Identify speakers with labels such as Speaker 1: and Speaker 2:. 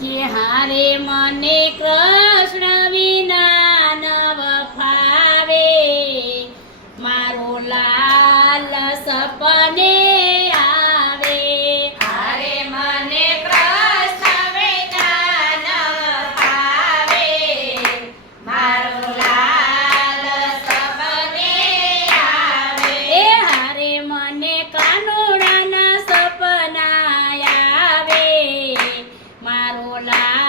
Speaker 1: કે હારે મને કૃષ્ણ là